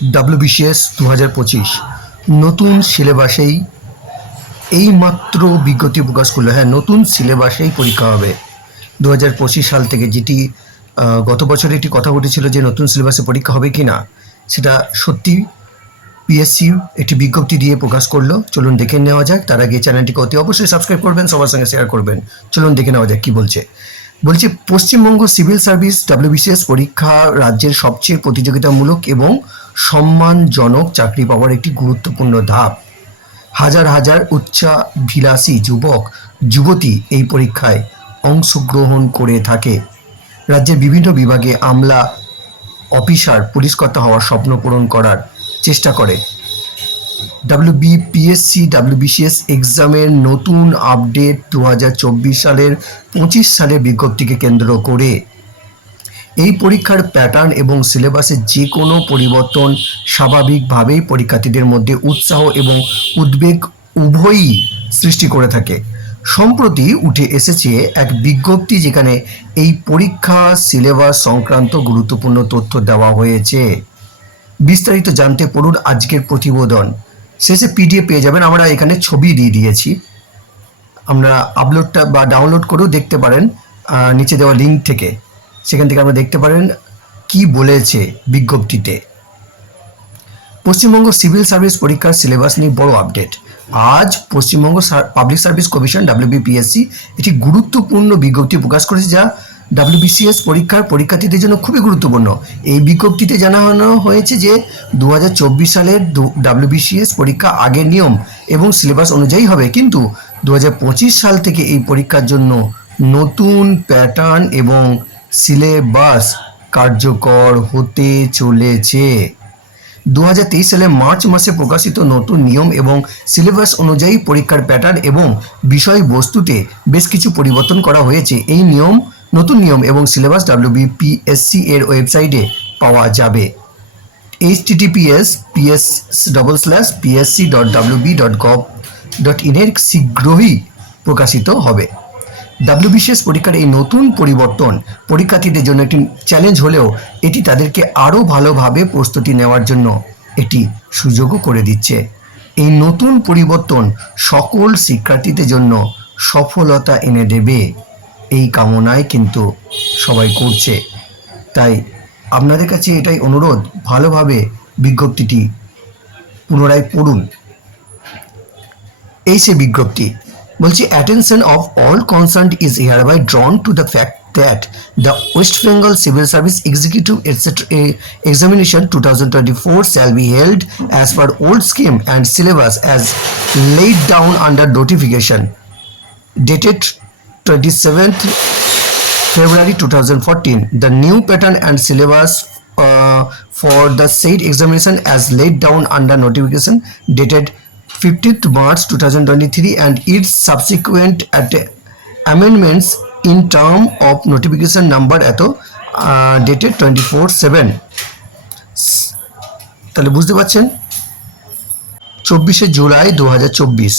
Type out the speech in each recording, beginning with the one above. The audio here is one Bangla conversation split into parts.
ডাব্লিউবিসিএস দু হাজার পঁচিশ। নতুন সিলেবাসেই এই মাত্র বিজ্ঞপ্তি প্রকাশ করল। হ্যাঁ নতুন সিলেবাসেই পরীক্ষা হবে। দু হাজার পঁচিশ সাল থেকে যেটি গত বছর একটি কথা উঠেছিল যে নতুন সিলেবাসে পরীক্ষা হবে কি না সেটা সত্যি পিএসসি একটি বিজ্ঞপ্তি দিয়ে প্রকাশ করল। চলুন দেখে নেওয়া যাক। তার আগে চ্যানেলটিকে অতি অবশ্যই সাবস্ক্রাইব করবেন, সবার সঙ্গে শেয়ার করবেন। চলুন দেখে নেওয়া যাক কি বলছে। বলছে, পশ্চিমবঙ্গ সিভিল সার্ভিস ডাব্লিউবিসিএস পরীক্ষা রাজ্যের সবচেয়ে প্রতিযোগিতামূলক এবং সম্মানজনক চাকরি পাওয়ার একটি গুরুত্বপূর্ণ ধাপ। হাজার হাজার উচ্চাভিলাষী যুবক, যুবতী এই পরীক্ষায় অংশগ্রহণ করে থাকে। রাজ্যের বিভিন্ন বিভাগে আমলা অফিসার পুলিশকর্তা হওয়ার স্বপ্ন পূরণ করার চেষ্টা করে। ডাব্লিউবিপিএসসি ডাব্লিউবিসিএস এক্সামের নতুন আপডেট দু হাজার চব্বিশ সালের পঁচিশ সালের বিজ্ঞপ্তিকে কেন্দ্র করে এই পরীক্ষার প্যাটার্ন এবং সিলেবাসে যে কোনো পরিবর্তন স্বাভাবিকভাবেই পরীক্ষার্থীদের মধ্যে উৎসাহ এবং উদ্বেগ উভয়ই সৃষ্টি করে থাকে। সম্প্রতি উঠে এসেছে এক বিজ্ঞপ্তি যেখানে এই পরীক্ষা সিলেবাস সংক্রান্ত গুরুত্বপূর্ণ তথ্য দেওয়া হয়েছে। বিস্তারিত জানতে পড়ুন আজকের প্রতিবেদন। শেষে পিডিএফ পেয়ে যাবেন, আমরা এখানে ছবি দিয়ে দিয়েছি। আমরা আপলোডটা বা ডাউনলোড করেও দেখতে পারেন নিচে দেওয়া লিঙ্ক থেকে। সেখান থেকে আমরা দেখতে পারেন কি বলেছে বিজ্ঞপ্তিতে। পশ্চিমবঙ্গ সিভিল সার্ভিস পরীক্ষার সিলেবাস নিয়ে বড় আপডেট। আজ Paschimbanga public service commission, WBPSC, একটি গুরুত্বপূর্ণ বিজ্ঞপ্তি প্রকাশ করেছে যা ডাব্লিউবিসিএস পরীক্ষার পরীক্ষার্থীদের জন্য খুবই গুরুত্বপূর্ণ। এই বিজ্ঞপ্তিতে জানানো হয়েছে যে দু হাজার চব্বিশ সালের ডাব্লিউবিসিএস পরীক্ষা আগের নিয়ম এবং সিলেবাস অনুযায়ী হবে। কিন্তু দু হাজার পঁচিশ সাল থেকে এই পরীক্ষার জন্য নতুন প্যাটার্ন এবং সিলেবাস কার্যকর হতে চলেছে। দু হাজার তেইশ সালে মার্চ মাসে প্রকাশিত নতুন নিয়ম এবং সিলেবাস অনুযায়ী পরীক্ষার প্যাটার্ন এবং বিষয়বস্তুতে বেশ কিছু পরিবর্তন করা হয়েছে। এই নিয়ম, নতুন নিয়ম এবং সিলেবাস ডাব্লিউবিপিএসসি এর ওয়েবসাইটে পাওয়া যাবে। H TTPS PS double slash PSC dot WB dot gov dot ইনের শীঘ্রই প্রকাশিত হবে। ডাব্লিউবিসিএস পরীক্ষার এই নতুন পরিবর্তন পরীক্ষার্থীদের জন্য একটি চ্যালেঞ্জ হলেও এটি তাদেরকে আরও ভালোভাবে প্রস্তুতি নেওয়ার জন্য এটি সুযোগও করে দিচ্ছে। এই নতুন পরিবর্তন সকল শিক্ষার্থীদের জন্য সফলতা এনে দেবে। এই কামনায় কিন্তু সবাই করছে। তাই আপনাদের কাছে এটাই অনুরোধ, ভালোভাবে বিজ্ঞপ্তিটি পুনরায় পড়ুন। এই সে বিজ্ঞপ্তি বলছি attention of all concern is hereby drawn to the fact that the West Bengal civil service executive examination 2024 shall be held as per old scheme and syllabus as laid down under notification dated 27th February 2014. The new pattern and syllabus uh, for the said examination as laid down under notification dated 15th March 2023 and its subsequent amendments in term of notification number এত uh, dated 24 7 তাহলে বুঝতে পারছেন? চব্বিশে জুলাই দু হাজার চব্বিশ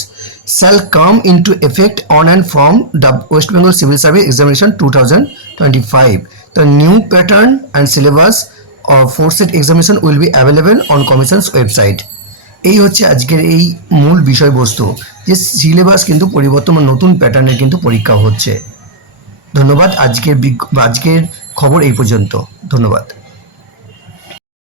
shall come into effect on and from the West Bengal civil service examination two thousand twenty five the new pattern and syllabus for set examination will be available on commission's website এই হচ্ছে আজকের এই মূল বিষয়বস্তু যে সিলেবাস কিন্তু পরিবর্তন নতুন প্যাটার্নের কিন্তু পরীক্ষা হচ্ছে। ধন্যবাদ, আজকের আজকের খবর এই পর্যন্ত। ধন্যবাদ।